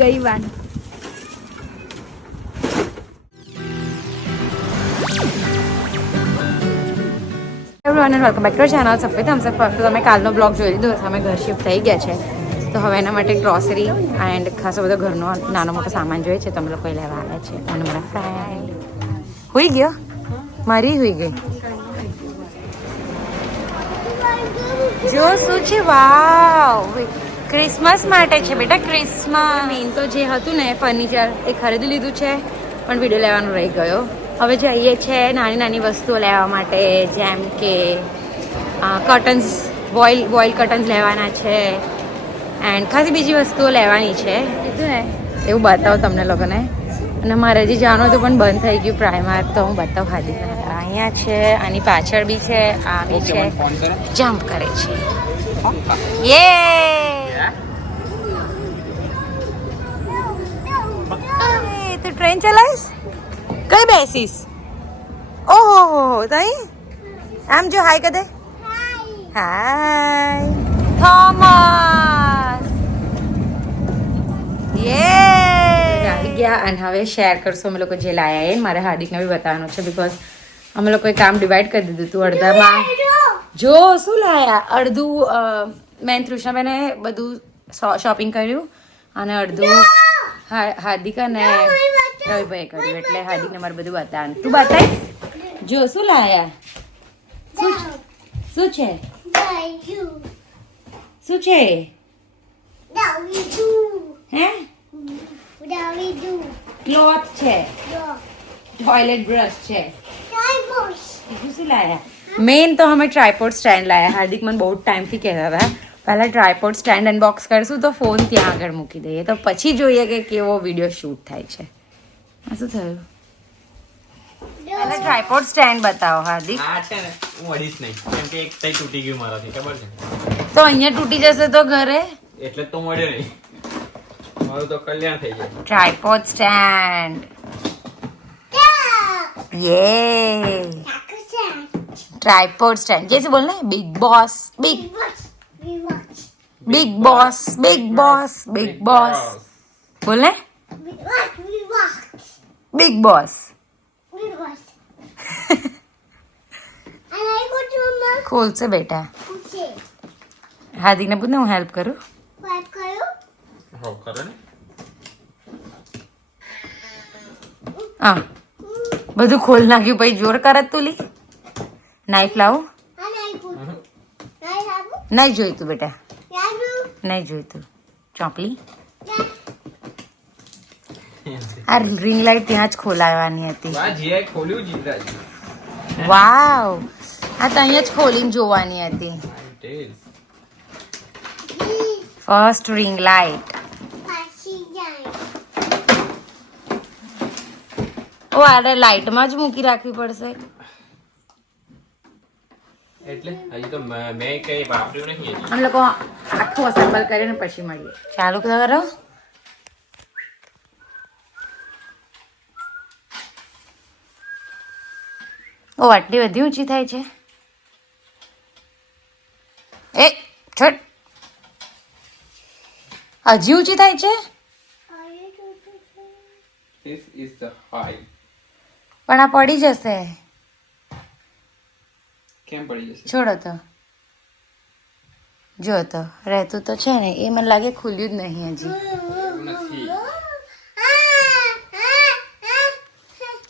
ગઈ van. Welcome back to channel સફેદ હમસફર. તો તમે કાલનો બ્લોગ જોઈ લીધો, અમે ઘર શિફ્ટ થઈ ગયા છે. તો હવે એના માટે ગ્રોસરી એન્ડ ખાસો બધો ઘરનો નાનો મોટો સામાન જોઈએ છે. તમે લોકો લેવા આવ્યા છે. અને મારા ફ્રેન્ડ હોઈ ગયો, મારી હોઈ ગઈ. જો શું છે, વાવ, ક્રિસમસ માટે છે બેટા. ક્રિસમસ મેઇન તો જે હતું ને ફર્નિચર એ ખરીદી લીધું છે, પણ વિડીયો લેવાનો રહી ગયો. હવે જઈએ છે નાની નાની વસ્તુઓ લેવા માટે, જેમ કે કર્ટન્સ, વોઇલ કર્ટન્સ લેવાના છે એન્ડ ખાસી બીજી વસ્તુઓ લેવાની છે. એવું બતાવો તમને લોકોને. અને મારે હજી જવાનું હતું પણ બંધ થઈ ગયું પ્રાઇમાર્ક, તો હું બતાવું. ખાધી અહીંયા છે, આની પાછળ બી છે, આ બી છે. જમ્પ કરે છે. યે! તું ટ્રેન ચલાવીશ? કઈ બેસીશ? ઓહો, તઈ આમ જો, હાય કદે. હાય થોમસ. યે! આવી ગયા. અને હવે શેર કરશું અમે લોકો જે લાયા એ. મારે હાર્દિકને બી બતાવવાનું છે, બિકોઝ અમે લોકોએ કામ ડિવાઈડ કરી દીધું હતું. અડધામાં જો શું લાયા, અડધું મેં તૃષ્ણાબેને બધું શોપિંગ કર્યું અને અડધું હાર્દિક અને રવિભાઈ કર્યું. એટલે હાર્દિકને મારે બધું બતાવવાનું. તું બતાવીશ? જો શું લાયા, શું છે, શું છે? હે, ક્લોથ છે, ટોયલેટ બ્રશ છે. બીજું શું લાયા? મેઇન તો અમે ટ્રાયપોડ સ્ટેન્ડ લાયા. હાર્દિક મને બહુ ટાઈમથી કહેતા હતા પહેલાં ટ્રાયપોડ સ્ટેન્ડ અનબોક્સ કરશું તો ફોન ત્યાં આગળ મૂકી દઈએ, તો પછી જોઈએ કે કેવો વિડીયો શૂટ થાય છે. આ શું થયું? પહેલા ટ્રાયપોડ સ્ટેન્ડ બતાવો હાર્દિક. આ છે ને હું અડીશ નહીં, કેમ કે એક તઈ તૂટી ગયું મારાથી, ખબર છે? તો અહીંયા તૂટી જશે તો ઘરે એટલે તો મળ્યો નહીં, મારું તો કલ્યાણ થઈ જાય. Tripod stand. યે! ट्राइपॉड स्टैंड कैसे बोलना है? Big boss, big boss, big boss, big boss बोलना है? Big boss. खोल से बेटा. हार्दिक ने पूछना, હું હેલ્પ કરું? હો કરો ને. હા, બધું ખોલ નાખ્યું પછી જોર કરત તુલી. નાઈફ લાવું? નહીં જોઈતું બેટા, નહીં જોઈતું. ચોપલી. આ રિંગ લાઈટ ત્યાં જ ખોલાવવાની હતી. વાહ, જીએ ખોલ્યું જીવરાજ. વાવ, આ તો અહીંયા જ ખોલીને જોવાની હતી. First ring light. ઓ, આને લાઈટમાં જ મૂકી રાખવી પડશે. એટલે હજી તો મેં કઈ વાપર્યું નહીં. અમે લોકો આખું અસેમ્બલ કરીને પછી મળીએ. ચાલુ કરો. ઓ, આટલી બધી ઊંચી થાય છે. એ છોડ, હજી ઊંચી થાય છે. This is the height. પણ આ પડી જશે. કેમ પડી જશે? છોડો તો. જો તો રહેતું તો છે ને, એ મને લાગે ખુલ્યું જ નહીં હજી. નથી.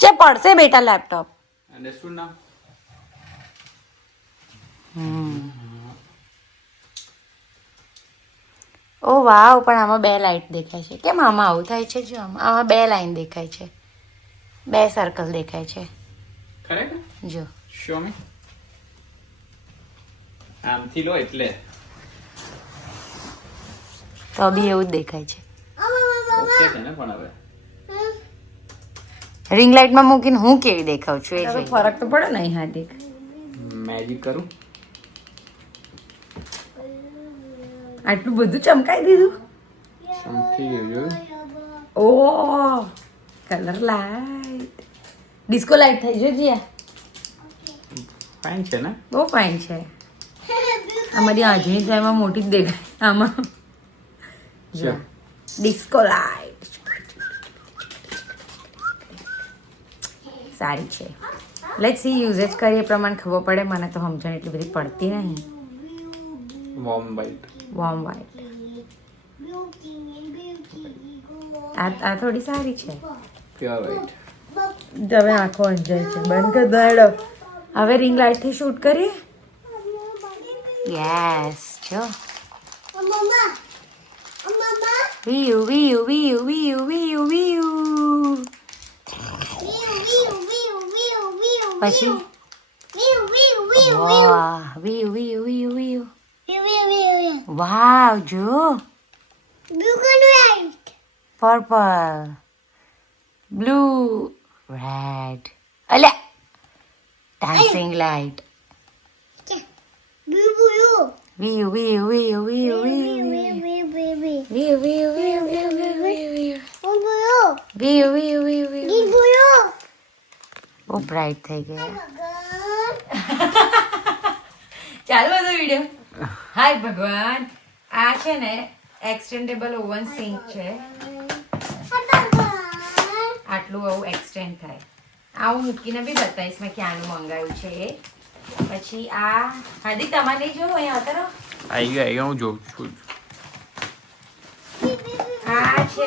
છે, પડશે બેટા લેપટોપ. અંડરસ્ટુડ નાઉ? ઓ વાવ, પણ આમાં બે લાઈટ દેખાય છે. કેમ આમાં આવું થાય છે? જો આમાં બે લાઈન દેખાય છે, બે સર્કલ દેખાય છે. ખરેખર? જો શો મી. આમથી લો એટલે તો બી એવું જ દેખાય છે. ઓકે છે ને? પણ હવે રિંગ લાઈટમાં મૂકીને હું કેવી દેખાઉં છું એ જોઈએ. ફરક તો પડે નહીં હાર્દિક? મેજિક કરું. આટલું બધું ચમકાઈ દીધું. સમથી ગયું. ઓ, કલર લાઈટ, ડિસ્કો લાઈટ થઈ જો જીયા. ફાઇન છે ને? બહુ ફાઇન છે. અમારી આજની સાઈમાં મોટી જ દેખાય આમાં. જો ડિસ્કો લાઈટ સારી છે. લેટ સી યુઝેજ કરીએ પ્રમાણે ખબર પડે. મને તો સમજણ એટલી બધી પડતી નહીં. Warm white. વોર્મ વ્હાઈટ આ થોડી સારી છે. Pure white. તમે આંખો અંજાય છે. બંધ કર દો. હવે રિંગ લાઈટ થી શૂટ કરીએ. યસ જો વીયુ વીયુ વીયુ વીયુ વીયુ વીયુ. પછી વાહ વીયુ વીયુ વીયુ વીયુ. વાવ જો પર્પલ બ્લુ રેડ. અલ્યા ડાન્સિંગ લાઈટ. વીયુ વીયુ વીયુ વીયુ વીયુ વીયુ વીયુ વીયુ વીયુ વીયુ વીયુ વીયુ. બહુ બ્રાઇટ થઈ ગયા. ચાલો બધો વિડીયો. હાય ભગવાન. આ છે ને એક્સટેન્ડેબલ ઓવન સિંક છે. આટલું આવું એક્સટેન્ડ થાય. આ હું મૂકીને બી બતાવીશ મેં ક્યાંનું મંગાવ્યું છે એ. પછી આ હાર્દિક તમારે નહીં જોવું અહીંયા ઉતરો. આવી ગયો હું જોઉં છું. આ છે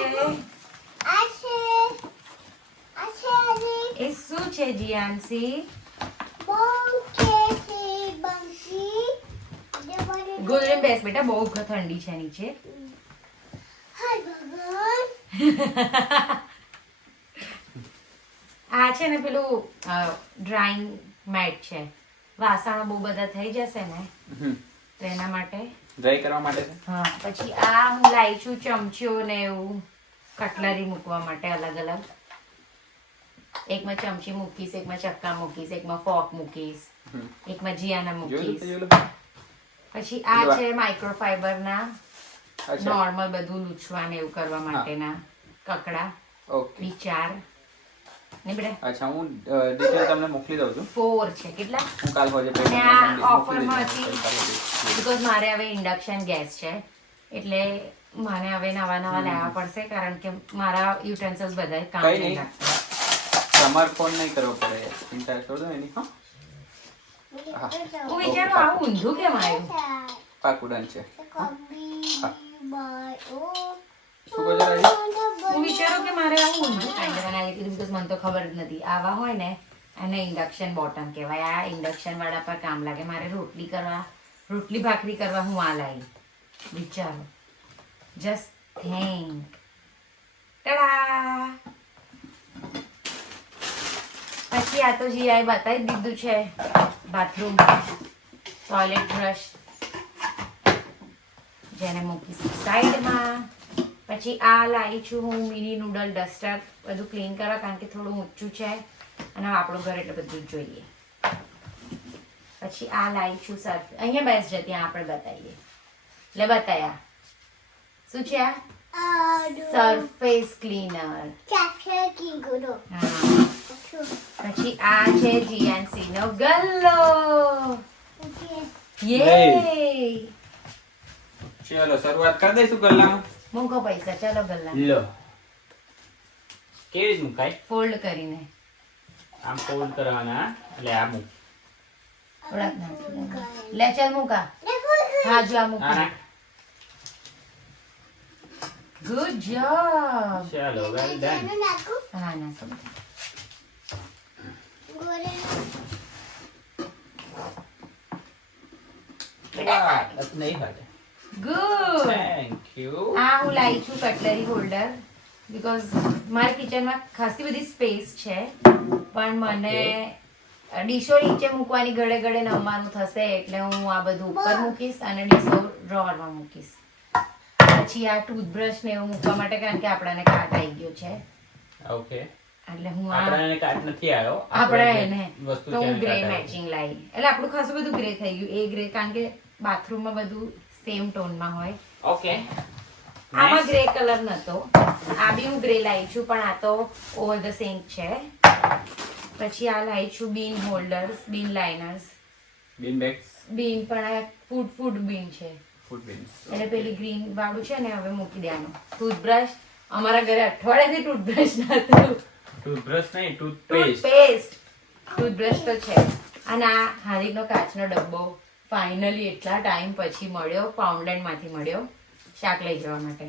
એ શું છે જીયાનસી? ગોલ્ડન બેસ બેટા બહુ ઠંડી છે નીચે. આ છે ને પેલું ડ્રાઈંગ મેટ છે. વાસણો બહુ બધા થઈ જશે ને તો એના માટે ડ્રાય કરવા માટે છે. હા. પછી આ હું લાવી છું ચમચીઓ ને એવું કટલરી મૂકવા માટે અલગ અલગ. એકમાં ચમચી મૂકીશ, એકમાં ચક્કા મૂકીશ, એકમાં ફોક મૂકીશ, એકમાં જીયાના મૂકીશ. પછી આ છે માઇક્રોફાઈબર ના નોર્મલ બધું લૂછવા ને એવું કરવા માટેના કકડા. ઓકે. 4 ને બેટા. અચ્છા હું ડિટેલ તમને મોકલી દઉં છું. 4 છે. કેટલા? હું કાલ હોજે અને આ ઓફરમાં હતી બીકોઝ મારે હવે ઇન્ડક્શન ગેસ છે એટલે મને હવે નવા નવા લેવા પડશે કારણ કે મારા યુટેન્સિલ્સ બધા કામ કઈ નહીં નહીં. લાગતા. તમારે ફોન નહીં કરવો પડે. ચિંતા કરો દો એની. હા હું વિચારું આવું ઊંધું કેમ આવ્યું? પાકું ડન છે. શું કહો છો રાજી? હું વિચારું કે મારે આવું ઊંધું કાંઈ બનાવી દીધું બીકોઝ મને તો ખબર જ નથી. આવા હોય ને એને ઇન્ડક્શન બોટમ કહેવાય. આ ઇન્ડક્શન વાળા પર કામ લાગે. મારે રોટલી ભાખરી કરવા હું આ લાવી. વિચારો. Just think. ટાડા. પછી આ તો જીઆઈ બતાવી દીધું છે. બાથરૂમ ટોયલેટ બ્રશ જેને મૂકીશું સાઈડમાં. પછી આ લાવી છું હું મિની નૂડલ ડસ્ટર બધું ક્લીન કરવા કારણ કે થોડું ઊંચું છે અને આપણું ઘર એટલે બધું જ જોઈએ. પછી આ લાવી છું સર્ફ. અહીંયા બેસ છે ત્યાં આપણે બતાવીએ. એટલે બતાયા શું છે આ? Surface cleaner. પછી આ છે જીએનસી નો ગલ્લો. યે. ચલો શરૂઆત કરી દઈશું ગલ્લામાં. મૂકો પૈસા. ચલો ગલ્લા. લો કેવી રીત મુકાય? ફોલ્ડ કરીને આમ ફોલ્ડ કરવાના એટલે આ મૂક. થોડાક નાખી લે. ચાલ મૂકા. હા જો આ મૂકા. Good job. ચલો વેલ ડન. હા નાખો. નહીં ફાટે. ગુડ. Thank you. આ હું લાવી છું કટલરી હોલ્ડર બીકોઝ મારા કિચનમાં ખાસી બધી સ્પેસ છે પણ મને ડીશો નીચે મૂકવાની ગળે ગળે નમવાનું થશે એટલે હું આ બધું ઉપર મૂકીશ અને ડીશો ડ્રોવરમાં મૂકીશ. પછી આ ટૂથબ્રશ ને એવું મૂકવા માટે કારણ કે આપણાને કાટ આવી ગયો છે ઓકે. એટલે હું આપણાને કાટ નથી આવ્યો. આપણા એને વસ્તુ તો હું છે ગ્રે મેચિંગ લાવી. એટલે આપણું ખાસું બધું ગ્રે થઈ ગયું. એ ગ્રે કારણ કે બાથરૂમમાં બધું સેમ ટોનમાં હોય. ઓકે. આમાં ગ્રે કલર નતો. આ બી હું ગ્રે લાવી છું પણ આ તો ઓવર ધ સિંક છે. પછી આ લાવી છું બીન હોલ્ડર્સ, બીન લાઇનર્સ. બીન બેગ્સ. બીન પણ આ ફૂડ બીન છે. ફૂડ બેન્સ. એટલે પેલી ગ્રીન વાળું છે ને હવે મૂકી દેવાનું. ટૂથબ્રશ અમારા ઘરે અઠવાડિયાથી ટૂથબ્રશ નતું. ટૂથબ્રશ નહીં, ટૂથપેસ્ટ. ટૂથબ્રશ તો છે. અને આ હાર્દિકનો કાચનો ડબ્બો ફાઇનલી એટલા ટાઈમ પછી મળ્યો, પાઉન્ડલેન્ડ માંથી મળ્યો શાક લઈ જવા માટે.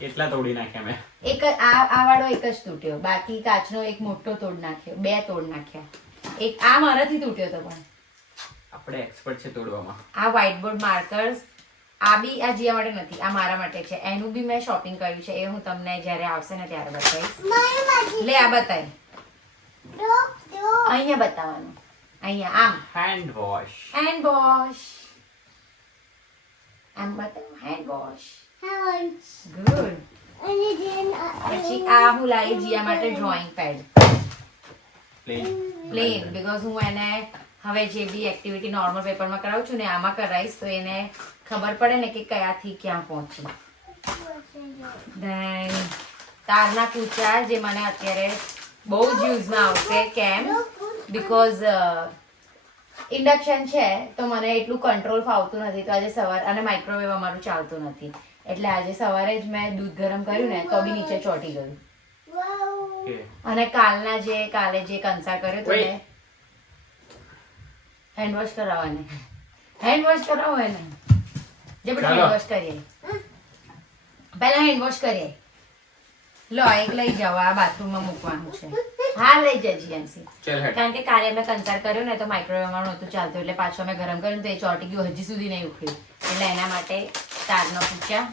કેટલા તોડી નાખ્યા મેં? એક આ વાળો એક જ તૂટ્યો, બાકી કાચનો એક મોટો તોડ નાખ્યો, 2 તોડ નાખ્યા. એક આ મારાથી તૂટ્યો તો, પણ આપણે એક્સપર્ટ છે તોડવામાં. આ વ્હાઇટ બોર્ડ માર્કર્સ આ બી આ જીયા માટે નથી, આ મારા માટે છે. એનું બી મેં શોપિંગ કર્યું છે, એ હું તમને જ્યારે આવશે ને ત્યારે બતાવીશ. લે આ બતાય, અહીંયા બતાવવાનું, અહીંયા આમ હેન્ડ વોશ. હેન્ડ વોશ, આમ બતાવ હેન્ડ વોશ. ગુડ. પછી આ હું લાવી જીયા માટે ડ્રોઈંગ પેડ, પ્લેન, બીકોઝ હું એને હવે જે બી એક્ટિવિટી નોર્મલ પેપરમાં કરાવું છું ને આમાં કરાવીશ તો એને ખબર પડે ને કે કયાથી ક્યાં પહોંચી. ધેન તારના કૂચા, જે મને અત્યારે બહુ જ યુઝમાં આવશે. કેમ? બીકોઝ ઇન્ડક્શન છે તો મને એટલું કંટ્રોલ ફાવતું નથી, તો આજે સવારે, અને માઇક્રોવેવ અમારું ચાલતું નથી, એટલે આજે સવારે જ મેં દૂધ ગરમ કર્યું ને તો બી નીચે ચોંટી ગયું. અને કાલે જે કંસા કર્યો તો મેં હેન્ડ વોશ કરાવવાને, હેન્ડ વોશ કરાવો એને, જે બધા હેન્ડ વોશ કરીએ, પહેલા હેન્ડ વોશ કરીએ. લો એક લઈ જાઓ, આ બાથરૂમમાં મૂકવાનું છે. હા લઈ જજી એમસી, કારણ કે કાલે મેં કંસાર કર્યો ને તો માઇક્રોવેવમાં નહોતું ચાલતું, એટલે પાછો મેં ગરમ કર્યું તો એ ચોંટી ગયું, હજી સુધી નહીં ઉખડ્યું, એટલે એના માટે તારનો કૂચા,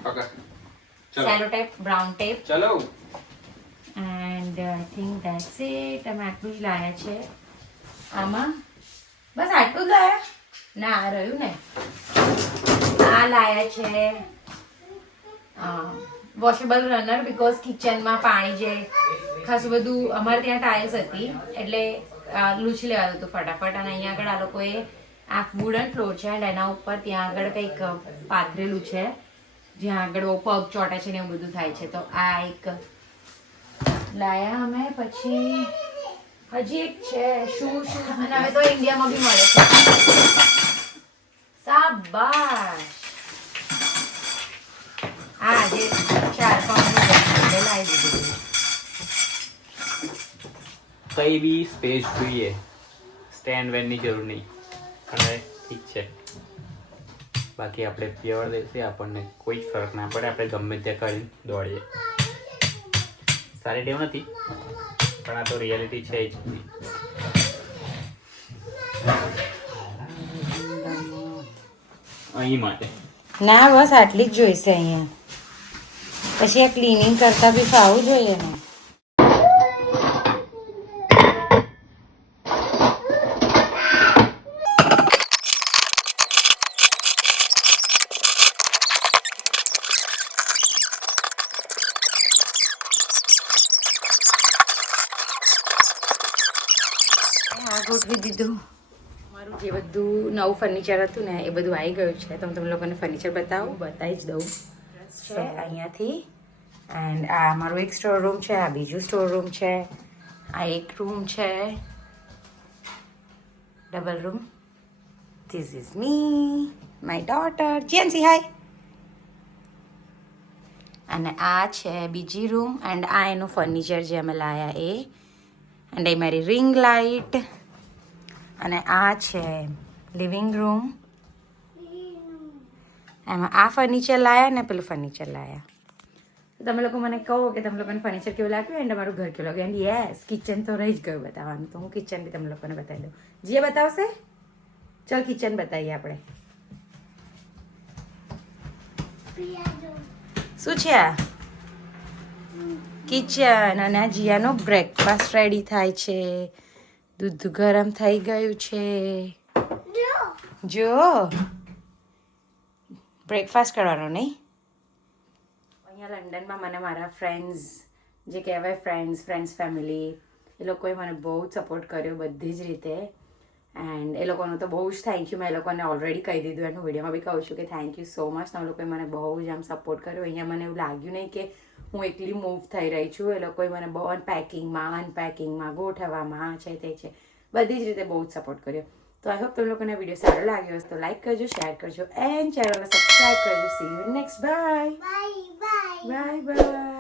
સેલો ટેપ, બ્રાઉન ટેપ, ચલો, and I think that's it. અમે આટલું જ લાયા છે આમાં, બસ આટલું જ લાયા. ના આ રહ્યું ને, આ લાયા છે વોશેબલ રનર, બીકોઝ કિચનમાં પાણી જે ખાસું બધું, અમારે ત્યાં ટાઇલ્સ હતી એટલે લૂછી લેવાતું હતું ફટાફટ. અને અહીંયા આગળ આ લોકોએ આ વુડન ફ્લોર છે અને એના ઉપર ત્યાં આગળ કંઈક પાથરેલું છે જ્યાં આગળ પગ ચોટે છે ને એવું બધું થાય છે, તો આ એક લાયા અમે. પછી હજી એક છે શૂઝ, અને હવે તો ઇન્ડિયામાં બી મળે છે. શાબાશ. આ જે 4 પાઉન્ડનું લાવી દીધું. કઈ બી સ્પેસ જોઈએ, સ્ટેન્ડ વેનની જરૂર નહીં, અને ઠીક છે. બાકી આપણે પ્યોર લેશે, આપણને કોઈ જ ફરક ના પડે, આપણે ગમે ત્યાં કરીને દોડીએ. સારી ટેવ નથી, પણ આ તો રિયાલિટી છે જ. અહીં માટે ના, બસ આટલી જ જોઈશે અહીંયા. પછી આ ક્લીનિંગ કરતા બી ફાવવું જોઈએ ને. આ ગોઠવી દીધું. મારું જે બધું નવું ફર્નિચર હતું ને એ બધું આવી ગયું છે, તો હું તમને લોકોને ફર્નિચર બતાવી જ દઉં છે અહીંયાથી. એન્ડ આ મારું એક સ્ટોર રૂમ છે, આ બીજું સ્ટોર રૂમ છે, આ એક રૂમ છે, double room. This is me, my daughter Jency, hi. અને આ છે બીજી રૂમ, એન્ડ આ એનું ફર્નિચર જે અમે લાયા એ, એન્ડ એ મારી રિંગ લાઇટ. અને આ છે લિવિંગ રૂમ, એમાં આ ફર્નિચર લાયા ને પેલું ફર્નિચર લાયા. તમે લોકો મને કહો કે તમે લોકોને ફર્નિચર કેવું લાગ્યું એન્ડ અમારું ઘર કેવું લાગ્યું. એન્ડ યસ, કિચન તો રહી જ ગયું બતાવવાનું, તો હું કિચન બી તમે લોકોને બતાવી દઉં. જે બતાવશે, ચાલ કિચન બતાવીએ આપણે. શું છે આ? કિચન. અને આ જીયાનો બ્રેકફાસ્ટ રેડી થાય છે, દૂધ ગરમ થઈ ગયું છે. જો બ્રેકફાસ્ટ કરવાનો નહીં. અહીંયા લંડનમાં મને મારા ફ્રેન્ડ્સ, જે કહેવાય ફ્રેન્ડ્સ ફેમિલી, એ લોકોએ મને બહુ જ સપોર્ટ કર્યો બધી જ રીતે. એન્ડ એ લોકોનું તો બહુ જ થેન્ક યુ. મેં એ લોકોને ઓલરેડી કહી દીધું, એનું વિડીયોમાં બી કહું છું કે થેન્ક યુ સો મચ. તમે લોકોએ મને બહુ જ આમ સપોર્ટ કર્યો. અહીંયા મને એવું લાગ્યું નહીં કે હું એકલી મૂવ થઈ રહી છું. એ લોકોએ મને બહુ અનપેકિંગમાં, ગોઠવવામાં, આ છે તે છે, બધી જ રીતે બહુ જ સપોર્ટ કર્યો. તો આઈ હોપ તમને લોકોને વિડીયો સારો લાગ્યો હશે તો લાઈક કરજો, શેર કરજો એન્ડ ચેનલને સબસ્ક્રાઈબ કરજો. C you next. Bye bye bye.